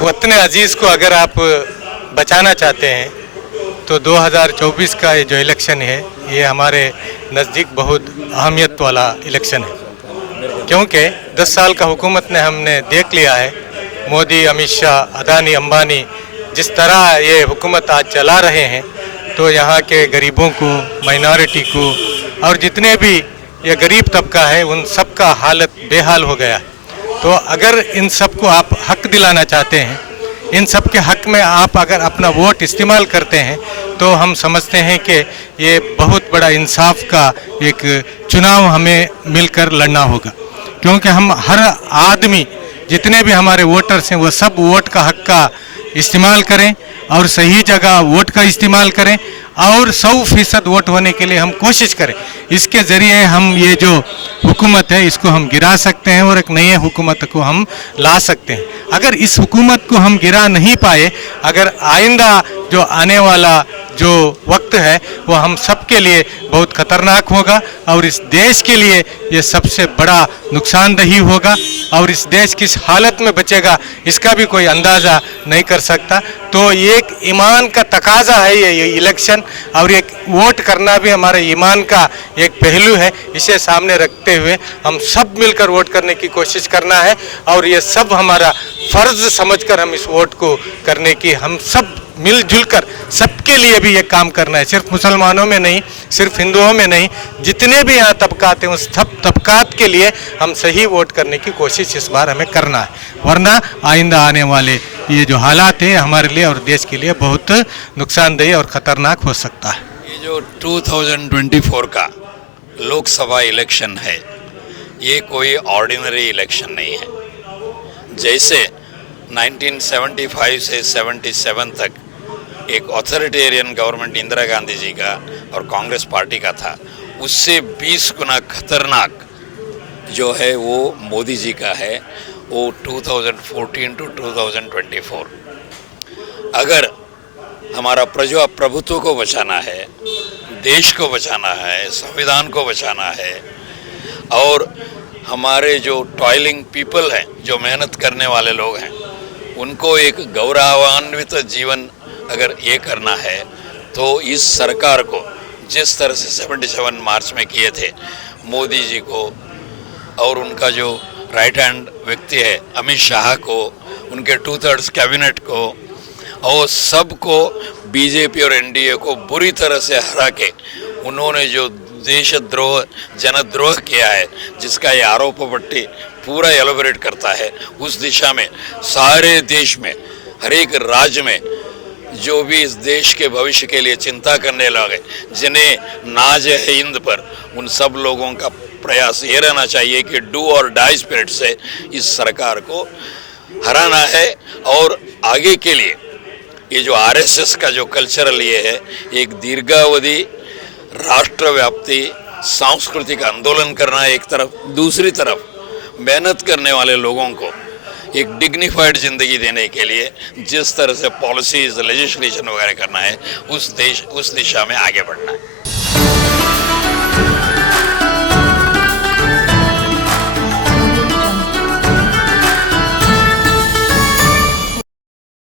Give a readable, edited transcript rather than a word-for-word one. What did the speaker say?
वतन अजीज़ को अगर आप बचाना चाहते हैं तो 2024 का ये जो इलेक्शन है ये हमारे नज़दीक बहुत अहमियत वाला इलेक्शन है, क्योंकि 10 साल का हुकूमत ने हमने देख लिया है। मोदी, अमित शाह, अदानी, अंबानी जिस तरह ये हुकूमत आज चला रहे हैं, तो यहाँ के गरीबों को, माइनॉरिटी को और जितने भी ये गरीब तबका है उन सब का हालत बेहाल हो गया। तो अगर इन सब को आप हक दिलाना चाहते हैं, इन सब के हक में आप अगर अपना वोट इस्तेमाल करते हैं, तो हम समझते हैं कि ये बहुत बड़ा इंसाफ का एक चुनाव हमें मिलकर लड़ना होगा, क्योंकि हम हर आदमी, जितने भी हमारे वोटर्स हैं, वो सब वोट का हक का इस्तेमाल करें और सही जगह वोट का इस्तेमाल करें और 100% वोट होने के लिए हम कोशिश करें। इसके ज़रिए हम ये जो हुकूमत है इसको हम गिरा सकते हैं और एक नई हुकूमत को हम ला सकते हैं। अगर इस हुकूमत को हम गिरा नहीं पाए, अगर आइंदा जो आने वाला जो वक्त है वो हम सब के लिए बहुत ख़तरनाक होगा और इस देश के लिए ये सबसे बड़ा नुकसानदेही होगा और इस देश किस हालत में बचेगा इसका भी कोई अंदाज़ा नहीं कर सकता। तो एक ईमान का तकाजा है ये इलेक्शन, और एक वोट करना भी हमारे ईमान का एक पहलू है। इसे सामने रखते हुए हम सब मिलकर वोट करने की कोशिश करना है और ये सब हमारा फ़र्ज़ समझकर हम इस वोट को करने की, हम सब मिलजुल कर सबके लिए भी ये काम करना है। सिर्फ मुसलमानों में नहीं, सिर्फ हिंदुओं में नहीं, जितने भी यहाँ तबकात हैं उस सब तबकात के लिए हम सही वोट करने की कोशिश इस बार हमें करना है, वरना आइंदा आने वाले ये जो हालात है हमारे लिए और देश के लिए बहुत नुकसानदेह और ख़तरनाक हो सकता है। ये जो 2024 का लोकसभा इलेक्शन है, ये कोई ऑर्डिनरी इलेक्शन नहीं है। जैसे 1975 से 77 तक एक ऑथोरिटेरियन गवर्नमेंट इंदिरा गांधी जी का और कांग्रेस पार्टी का था, उससे 20 गुना खतरनाक जो है वो मोदी जी का है, वो 2014 टू 2024। अगर हमारा प्रभुत्व को बचाना है, देश को बचाना है, संविधान को बचाना है और हमारे जो टॉयलिंग पीपल हैं, जो मेहनत करने वाले लोग हैं, उनको एक गौरवान्वित जीवन अगर ये करना है, तो इस सरकार को जिस तरह से 77 मार्च में किए थे मोदी जी को और उनका जो राइट हैंड व्यक्ति है अमित शाह को, उनके 2/3 कैबिनेट को और सबको बीजेपी और एनडीए को बुरी तरह से हरा के उन्होंने जो देशद्रोह, जनद्रोह किया है, जिसका ये आरोप पट्टी पूरा एलोबरेट करता है, उस दिशा में सारे देश में, हर एक राज्य में जो भी इस देश के भविष्य के लिए चिंता करने लगे, जिन्हें नाज है हिंद पर, उन सब लोगों का प्रयास ये रहना चाहिए कि डू और डाई स्पिरिट से इस सरकार को हराना है और आगे के लिए ये जो आरएसएस का जो कल्चरल ये है, एक दीर्घावधि राष्ट्रव्यापी सांस्कृतिक आंदोलन करना है एक तरफ, दूसरी तरफ मेहनत करने वाले लोगों को एक डिग्निफाइड ज़िंदगी देने के लिए जिस तरह से पॉलिसीज़, लेजिस्लेशन वगैरह करना है, उस दिशा में आगे बढ़ना है।